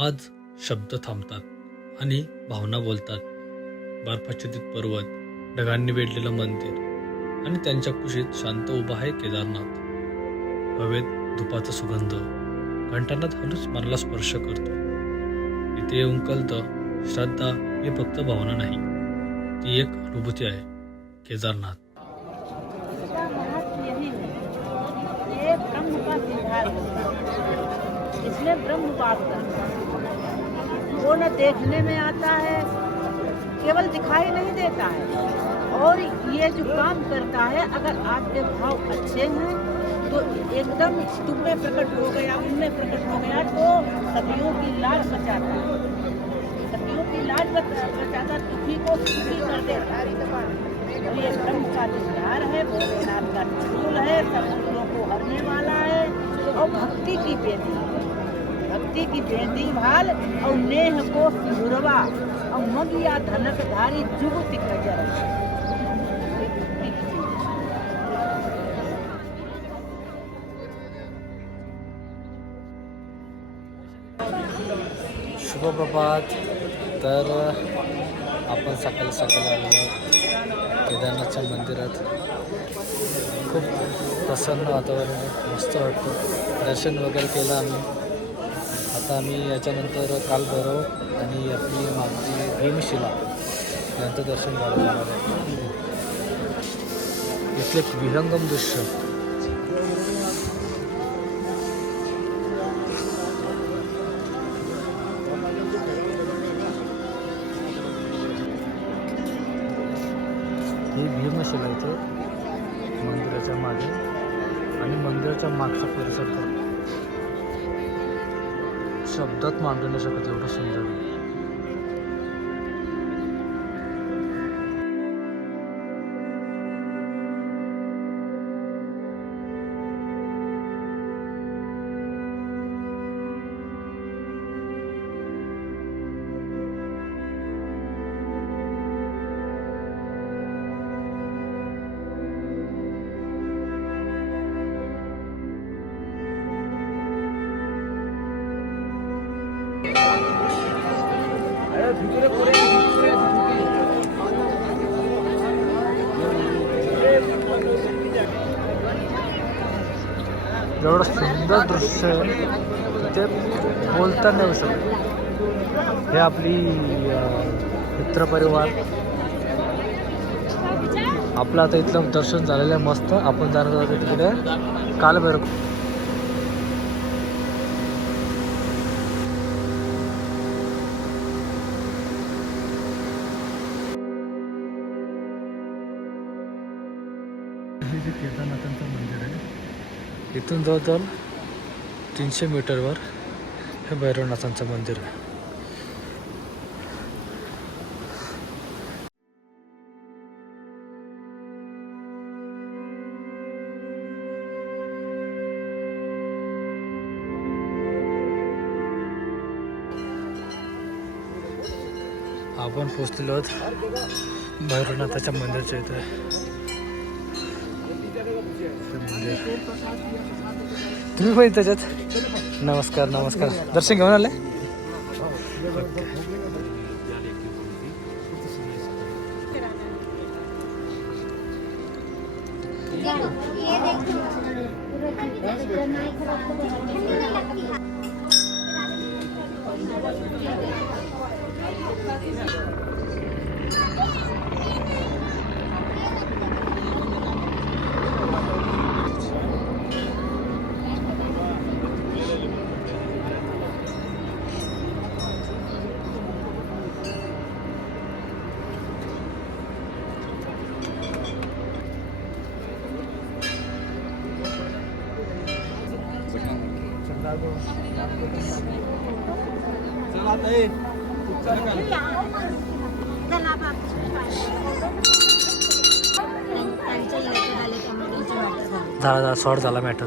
आज शब्द थांबतात आणि भावना बोलतात. बर्फाच्छादित पर्वत, ढगांनी वेढलेलं मंदिर आणि त्यांच्या कुशीत शांत उभा आहे केदारनाथ. हवेत धुपाचा सुगंध घंटानाथ हळूच मनाला स्पर्श करतो. इथे येऊन कळतं, श्रद्धा ही फक्त भावना नाही, ती एक अनुभूती आहे. केदारनाथ. इसका महत्व यही है, ये ब्रह्म का सिद्धांत है। इसमें ब्रह्म वास करता है, वो न देखने में आता है, केवल दिखाई नहीं देता है। और ये जो काम करता है, अगर आपके भाव अच्छे हैं तो एकदम तुम में प्रकट हो गया, उनमें प्रकट हो गया, तो सदियों की लाज बचाता है, सदियों की लाज बचाता, दुखी को सुखी कर देता है। और ये ब्रह्म का विचार है, भोलेनाथ का त्रिशूल है, सब दुखों को हरने वाला है। और भक्ति की बेदी, भक्ति की बेदी भाल और नेह को सिंदूरवा और मगिया धनक धारी जुगति कजर। शुभप्रभात. तर आपण सकाळी सकाळी आलेलो केदारनाथच्या मंदिरात. खूप प्रसन्न वातावरण आहे, मस्त वाटतं. दर्शन वगैरे केलं आम्ही. आता आम्ही याच्यानंतर कालभैरव आणि आपली मागची भीमशिला यांचं दर्शन घ्यायला आहे. इथले एक विहंगम दृश्य. ही भीमशिला इथे मंदिराच्या मागे आणि मंदिराच्या मागचा परिसर तर शब्दात मांडू नाही शकत, एवढं सुंदर आहे. एवढं सुंदर दृश्य आहे, ते बोलता नाही शकत. हे आपली मित्रपरिवार. आपलं आता इथलं दर्शन झालेलं आहे मस्त. आपण जाणार आहोत तिकडे कालभैरव. हे जे केदारनाथांचं मंदिर आहे, इथून जवळजवळ 300 मीटरवर हे भैरवनाथांचं मंदिर आहे. आपण पोचलेलो आहोत भैरवनाथाच्या मंदिरच्या इथे. तुम्ही पण त्याच्यात. नमस्कार नमस्कार. दर्शन घेऊन आले. झाला शॉर्ट झाला मॅटर.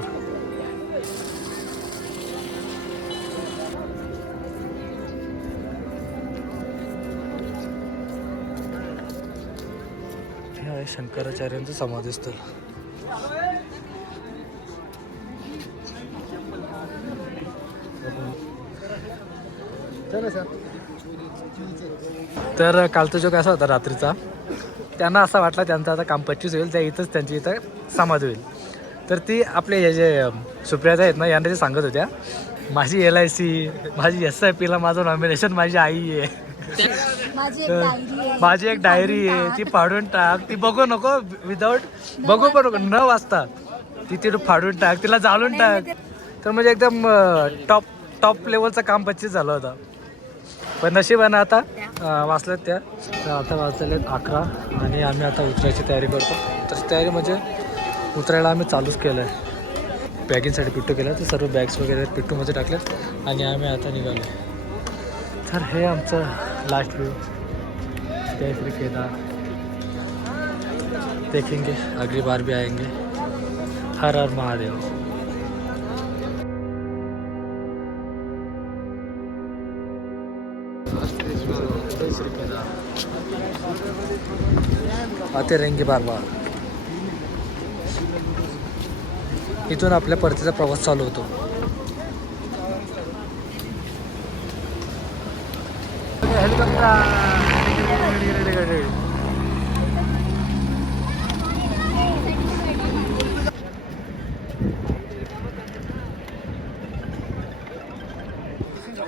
हे आहे शंकराचार्यांचं समाधीस्थळ. तर कालचा जो कसा होता रात्रीचा, त्यांना असा वाटला त्यांचं आता काम 25 होईल, त्या इथंच त्यांची इथं समाधी होईल. तर ती आपले हे जे सुप्रियाचा आहेत ना, यांना जे सांगत होत्या, माझी LIC, माझी SIPला माझं नॉमिनेशन माझी आई आहे, माझी एक डायरी आहे, ती फाडून टाक, ती बघू नको, विदाऊट बघू पण नको, न वाचता ती तिथं फाडून टाक, तिला जाळून टाक. तर म्हणजे एकदम टॉप लेवलचं काम 25 झालं होतं. पण नशिबानं आता वाचल्यात त्या. तर आता वाचलेत 11 आणि आम्ही आता उतरायची तयारी करतो. तशी तयारी म्हणजे उतरायला आम्ही चालूच केलं आहे. बॅगिंगसाठी पिट्टू केलं, तर सर्व बॅग्स वगैरे पिट्टूमध्ये टाकलेत आणि आम्ही आता निघालो. तर हे आमचं लास्ट व्यू. जय श्री केदार, देखेंगे अगली बार भी आएंगे. हर हर महादेव. जय श्री केदार, आते रहेंगे बार बार. इथून आपल्या परतीचा प्रवास चालू होतो.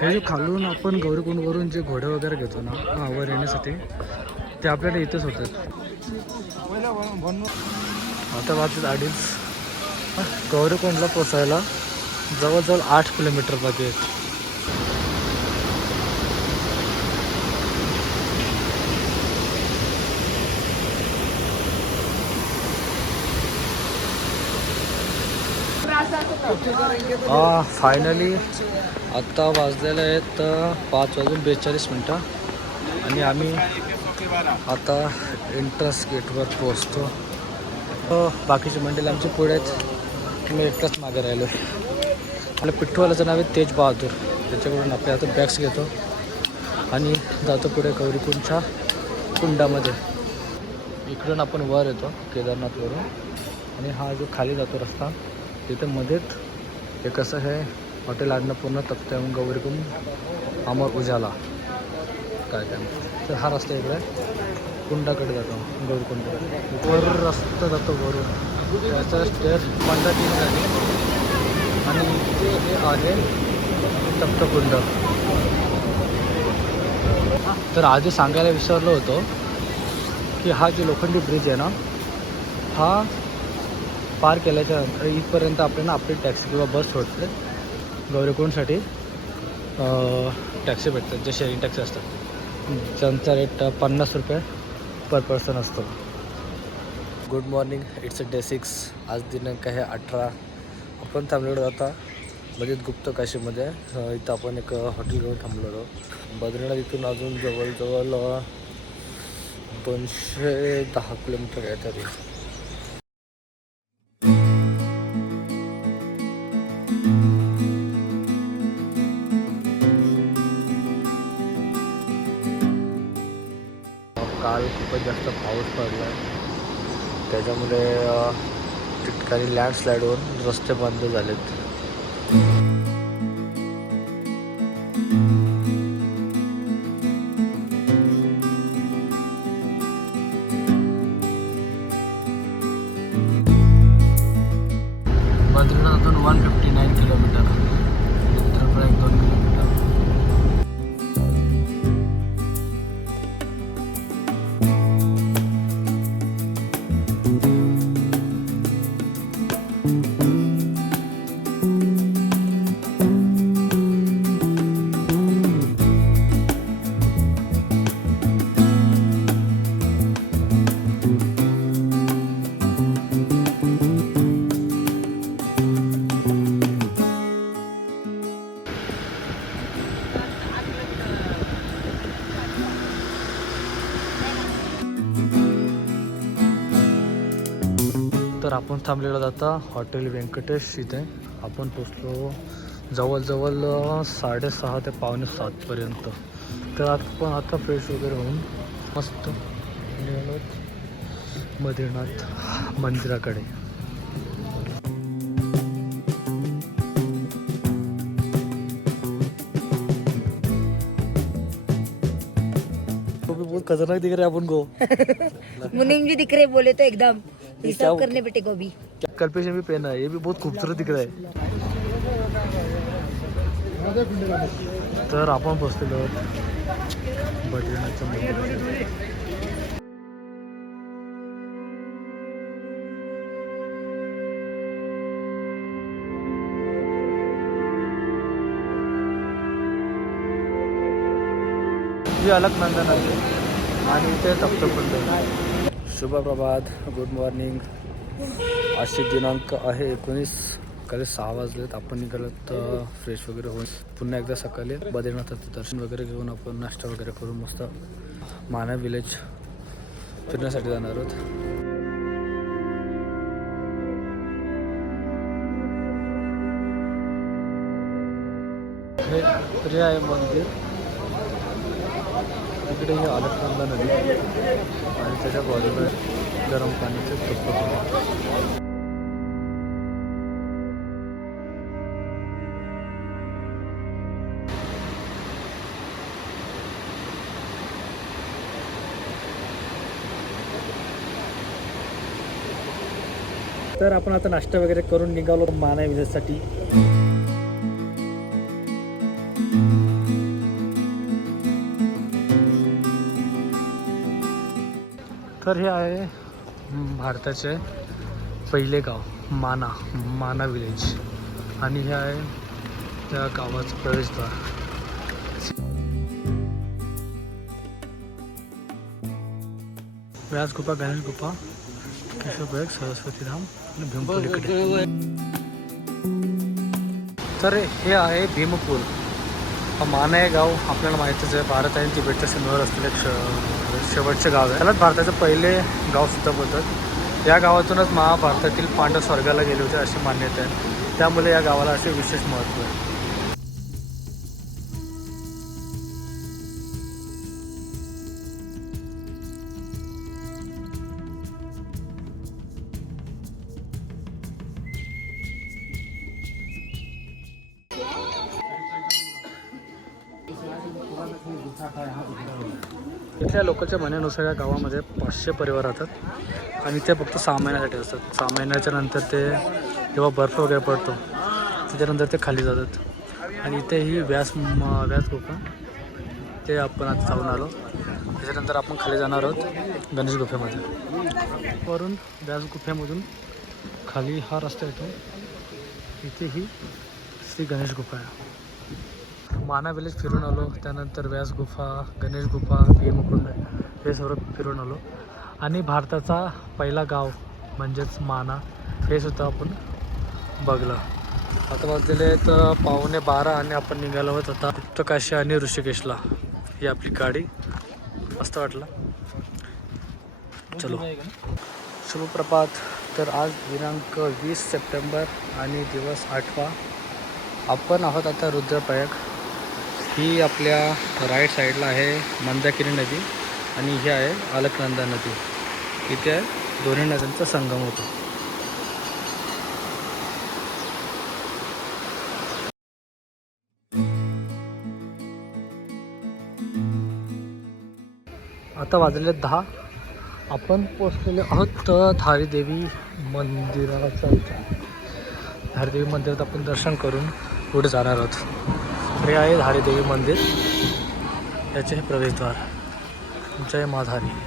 हे जे खालून आपण गौरीकुंडवरून जे घोडे वगैरे घेतो ना वर येण्यासाठी, ते आपल्याला इथेच होतात. आता वाजत 2:30. गौरीकुंडला पोचायला जवळजवळ 8 किलोमीटर बाकी आहेत. फायनली आत्ता वाजलेले आहेत 5:42 आणि आम्ही आता एंट्रन्स गेटवर पोहोचतो. बाकीची मंडळी आमची पुढे आहेत, मी एकटाच मागे राहिलो. आपल्या पिठ्ठूवाल्याचं नाव आहे तेज बहादूर. त्याच्याकडून आपल्या आता बॅग्स घेतो आणि जातो पुढे गौरीकुंडच्या कुंडामध्ये. इकडून आपण वर येतो केदारनाथवरून आणि हा जो खाली जातो रस्ता, तिथं मध्येच हे कसं आहे हॉटेल अन्नपूर्णा तप्त्याहून गौरीकुंड अमर उजाला काय काय. तर हा रस्ता इकडे कुंडाकडे जातो, गौरीकुंड वर रस्ता जातो वरून. त्याचा स्टेअर 15 आहे आणि इथे हे आहे तप्तकुंड. तर आधी सांगायला विसरलो होतो की हा जो लोखंडी ब्रिज आहे ना, हा पार केल्याच्या नंतर इथपर्यंत आपल्याला आपली टॅक्सी किंवा बस सोडते. गौरीकुंडसाठी टॅक्सी भेटतात, जे शेअरिंग टॅक्सी असतात. त्यांचा रेट 50 रुपये पर पर्सन असतो. Good morning, it's day 6. आज दिनांक आहे 18. आपण थांबलेलो आता म्हणजे गुप्त काशीमध्ये. इथं आपण एक हॉटेल घेऊन थांबलेलो. बद्रीनाथ इथून अजून जवळजवळ 210 किलोमीटर आहे तरी. काल खूपच जास्त पाऊस पडला आहे, त्याच्यामुळे ठिकठिकाणी लँडस्लाईड होऊन रस्ते बंद झालेत. बद्रीनाथातून 159 किलोमीटर, उत्तराखंड 1-2 किलोमीटर. तर आपण थांबलेलो आता हॉटेल व्यंकटेश. इथे आपण पोचलो जवळजवळ 6:30 ते 6:45पर्यंत. तर आपण आता फ्रेश वगैरे होऊन मस्त निघालो बद्रीनाथ मंदिराकडे. बहुत खतरनाक दिख रहा है अपन को। मुनीम जी दिख रहे बोले तो एकदम क्या हिसाब करने बेटे को भी। कल्पेश ने भी पहना है, ये भी बहुत खूबसूरत दिख रहा है। तर आपण बसलेलो आहोत बद्रीनाथच्या मंदिरात। ही अलकनंदन आहे आणि इथे तप्तकुंड आहे। शुभ प्रभात, गुड मॉर्निंग। आजचे दिनांक आहे 19, सकाळी 6 वाजलेत। आपण निघालोत फ्रेश वगैरे होऊन पुन्हा एकदा सकाळी बद्रीनाथाचं दर्शन वगैरे घेऊन आपण नाश्ता वगैरे करून मस्त माना विलेज फिरण्यासाठी जाणार आहोत। हे आहे मंदिर, तिकडे हे अलकनंदा नदी आणि त्याच्या बाजूला गरम पाण्याचे धबधबे। तर आपण आता नाश्ता वगैरे करून निघालो माना विलेजसाठी। तर हे आहे भारताचे पहिले गाव माना विलेज आणि हे आहे त्या गावाचं प्रवेशद्वार। व्यास गुफा, गणेश गुफा, केशवबाग, सरस्वती धाम आणि भीमपूल इकडे। तर हे आहे भीमपूल। हा माना हे गाव आपल्याला माहितीच आहे, भारत आणि तिबेटच्या सीमेवर असलेलं एक शेवटचे गाव आहे। त्यालाच भारताचं पहिले गाव सुद्धा बोलतात। या गावातूनच महाभारतातील पांडव स्वर्गाला गेले होते अशी मान्यता आहे, त्यामुळे या गावाला असे विशेष महत्त्व आहे। इथल्या लोकांच्या म्हणण्यानुसार या गावामध्ये 500 परिवार राहतात आणि ते फक्त 6 महिन्यासाठी असतात। 6 महिन्याच्या नंतर ते जेव्हा बर्फ वगैरे पडतो त्याच्यानंतर ते खाली जातात। आणि इथे ही व्यास गुफा, ते आपण आता जाऊन आलो। त्याच्यानंतर आपण खाली जाणार आहोत गणेश गुफेमध्ये। वरून व्यास गुफेमधून खाली हा रस्ता येतो, इथे ही श्री गणेश गुफा आहे। माना विलेज फिरून आलो, त्यानंतर व्यास गुफा, गणेश गुफा, भीमकुंड हे सर्व फिरून आलो आणि भारताचा पहिला गाव म्हणजेच माना हे सुद्धा आपण बघलं। आता वाजलेले आहेत 11:15 आणि आपण निघालो आहोत आता गुप्तकाशी आणि ऋषिकेशला। ही आपली गाडी, मस्त वाटलं, चलो। शुभ प्रभात। तर आज दिनांक 20 सप्टेंबर आणि दिवस 8वा। आपण आहोत आता रुद्रप्रयाग। ही आपल्या राईट साईडला आहे मंदाकिनी नदी आणि ही आहे अलकनंदा नदी। इथे दोन्ही नद्यांचा संगम होतो। आता वाजले 10, आपण पोचलेले आहोत धारीदेवी मंदिराचा। धारीदेवी मंदिरात आपण दर्शन करून पुढे जाणार आहोत। हे आहे धारीदेवी मंदिर, याचे हे प्रवेशद्वार। जय माधारी।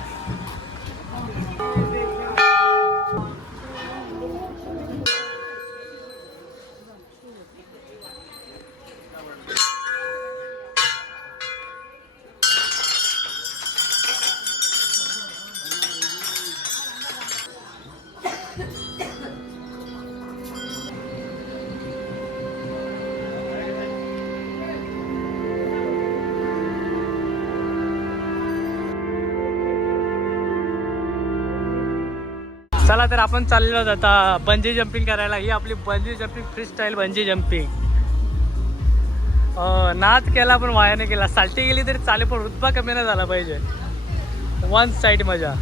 चला तर आपण चाललो आहोत आता बंजी जंपिंग करायला। ही आपली bungee jumping, free style bungee jumping. नाद केला पण वाया नाही केला। साल्टी गेली तरी चालेल पण रुतबा कमी नाही झाला पाहिजे। वन साईड मजा।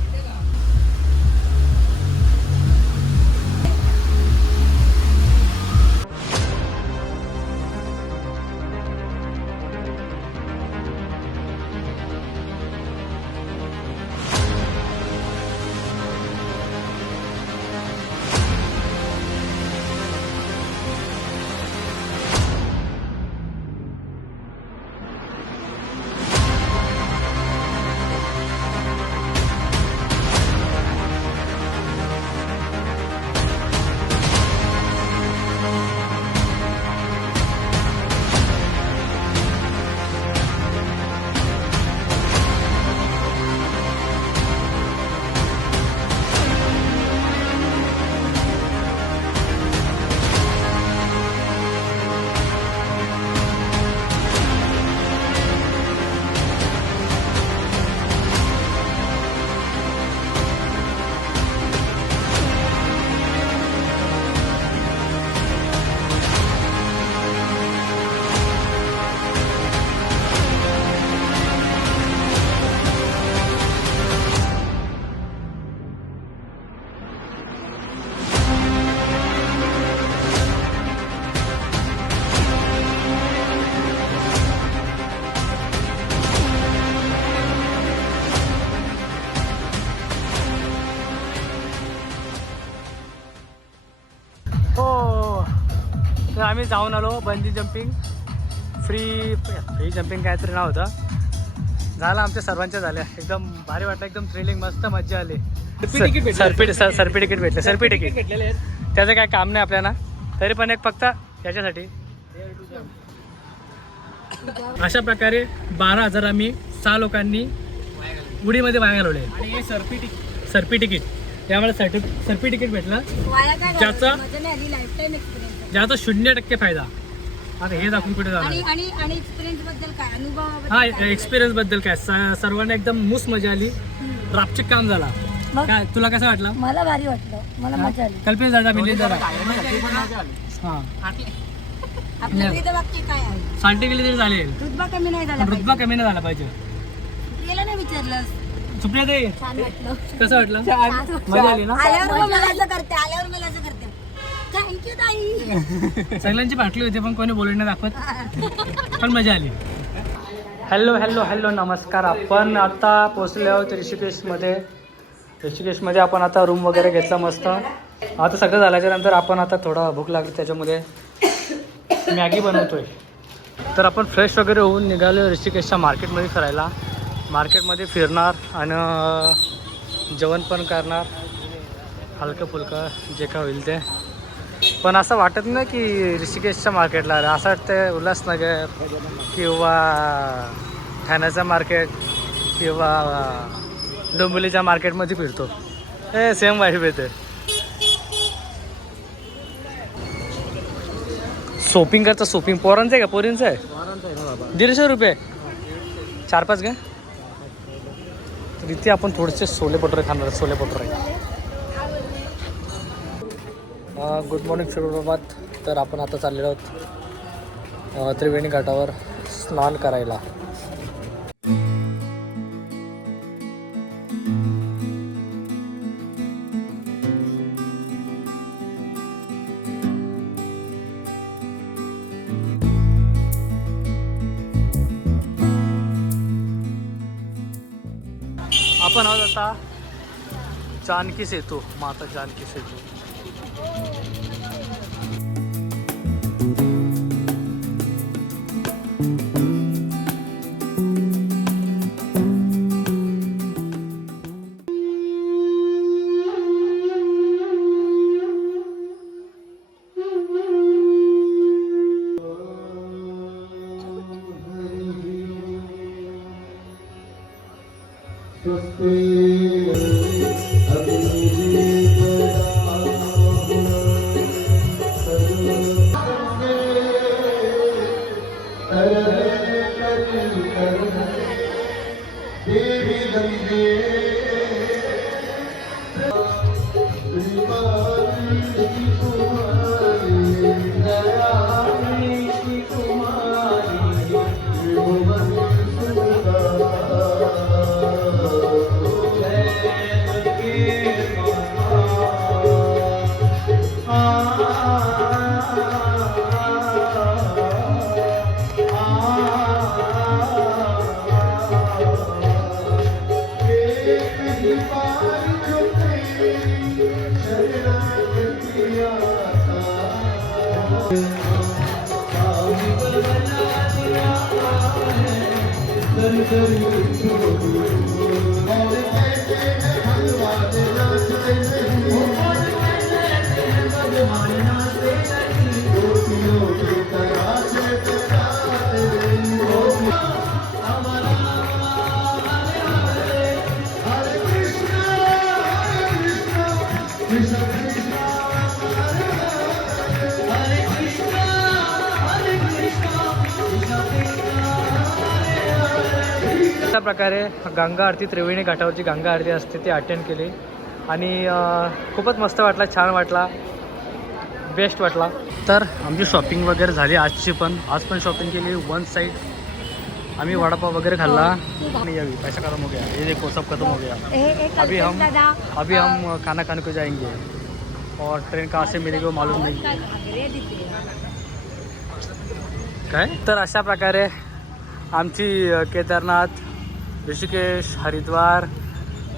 तर आम्ही जाऊन आलो बंजी जम्पिंग फ्री जम्पिंग काहीतरी नाव होतं. झालं आमच्या सर्वांच्या झाल्या. एकदम भारी वाटलं, एकदम थ्रिलिंग, मस्त मजा आली. सरपी तिकीट भेटले. सरपी तिकीट भेटलेले आहेत, त्याचं काय काम नाही आपल्याला. तरी पण एक फक्त याच्यासाठी. अशा प्रकारे 12,000 आम्ही 6 लोकांनी उडीमध्ये वाया घालवले. आणि सरपी तिकीट त्यामुळे सरपी तिकीट भेटलं, ज्याचा 0% फायदा. आता हे दाखवून कुठे जाणार. आणि एक्सपिरियन्स बद्दल काय, अनुभव? हा, एक्सपिरियन्स बद्दल काय, सर्वांना एकदम मुस मजा आली. रापचिक काम झाला. काय तुला कसं वाटलं? मला भारी वाटलं, मला मजा आली. कल्पेश दादा, मिलिंद दादा, हा आपल्या वेदवाक्य काय आहे? सांगते गेली तरी चालेल, रुतबा कमी नाही झाला पाहिजे. रुतबा कमी नाही झाला पाहिजे. गेला नाही विचारलंस. सुप्रिया ताई, छान वाटलं. कसं वाटलं? मजा आली ना? आल्यावर मला असं करते, थँक्यू ताई. सगळ्यांची बाटली होती पण कोणी बोलून नाही दाखवत, पण मजा आली. हॅलो नमस्कार. आपण आता पोचले आहोत ऋषिकेशमध्ये. आपण आता रूम वगैरे घेतला मस्त. आता सगळं झाल्याच्या नंतर आपण आता थोडा भूक लागली, त्याच्यामध्ये मॅगी बनवतोय. तर आपण फ्रेश वगैरे होऊन निघालो ऋषिकेशच्या मार्केटमध्ये फिरायला. मार्केटमध्ये फिरणार आणि जेवण पण करणार, हलकं फुलकं जे काय होईल ते. पण असं वाटत नाही की ऋषिकेशच्या मार्केटला आलं, असं वाटतं उल्हासनगर किंवा ठाण्याचं मार्केट किंवा डोंबिवलीच्या मार्केटमध्ये फिरतो. हे सेम वाईफ येते. शॉपिंग करता. शॉपिंग पोरांचं आहे का पोरींचं आहे? 150 रुपये 4-5 घ्या. तर इथे आपण थोडेसे छोले भटुरे खाणार. छोले भटुरे. गुड मॉर्निंग सुप्रभात. तर आपण आता चाललेलो आहोत त्रिवेणी घाटावर स्नान करायला. आपण आहोत आता जानकी सेतू, माता जानकी सेतू. अशा प्रकारे गंगा आरती, त्रिवेणी घाटावरची गंगा आरती असते ती अटेंड केली आणि खूपच मस्त वाटला, छान वाटला, बेस्ट वाटला. तर आमची शॉपिंग वगैरे झाली आजची पण. आज पण शॉपिंग केली. वन साइड आम्ही वडापाव वगैरे खाल्ला आणि अभी पैसा खत्म हो गया, ये देखो सब खत्म हो गया. अभी हम खाना खाने को जाएंगे और ट्रेन कहाँ से मिलेगी वो मालूम नहीं काय. तर अशा प्रकारे आमची केदारनाथ, ऋषिकेश, हरिद्वार,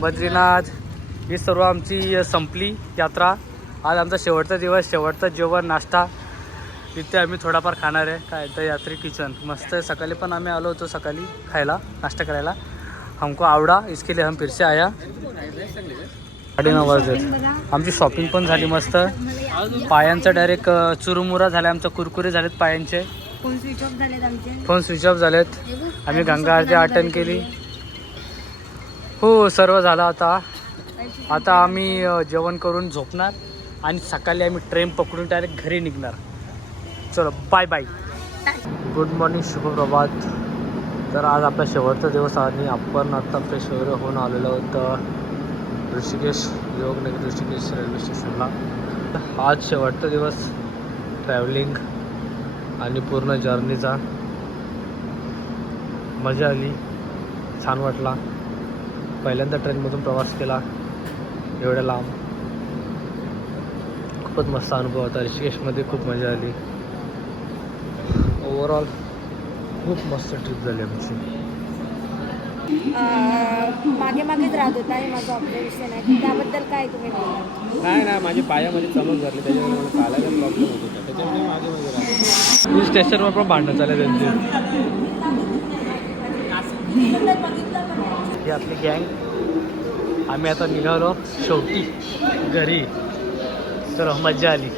बद्रीनाथ ही सर्व आमची संपली यात्रा. आज आमचा शेवटचा दिवस, शेवटचा जेवण, नाश्ता इथे आम्ही थोडाफार खाणार आहे काय तर यात्री किचन मस्त आहे. सकाळी पण आम्ही आलो होतो सकाळी खायला नाश्ता करायला. हमको आवडा इसके लिए हम फिर से आया. 9:30 वाजले. आमची शॉपिंग पण झाली मस्त. पायांचा डायरेक्ट चुरुमुरा झाला आमचा. कुरकुरे झालेत पायांचे. फोन स्विच ऑफ झालेत आमचे. फोन स्विच ऑफ झालेत. आम्ही गंगा आरती अटेंड केली. हो सर्व झालं. आता आम्ही जेवण करून झोपणार आणि सकाळी आम्ही ट्रेन पकडून डायरेक्ट घरी निघणार. चलो बाय बाय. गुड मॉर्निंग शुभप्रभात. तर आज आपला शेवटचा दिवस आणि आपण आता फ्रेश वगैरे होऊन आलेलो होतं ऋषिकेश योगनगर ऋषिकेश रेल्वे स्टेशनला. आज शेवटचा दिवस ट्रॅव्हलिंग आणि पूर्ण जर्नीचा. मजा आली, छान वाटला. पहिल्यांदा ट्रेनमधून प्रवास केला एवढ्या लांब. खूपच मस्त अनुभव होता. ऋषिकेशमध्ये खूप मजा आली. ओव्हरऑल खूप मस्त ट्रिप झाली आमची. मागे मागेच राहत होता हे माझं ऑब्झर्वेशन आहे. त्याबद्दल काय तुम्ही बोला? नाही ना माझी पायामध्ये चमक झाली त्याच्यामुळे मला चालायला प्रॉब्लेम होत होता त्याच्यामुळे मागे मागे राहतो. स्टेशनवर पण भांडणं चालले त्यांची. ही आपली गँग. आम्ही आता निघालो शेवटी घरी. तर मजा आली.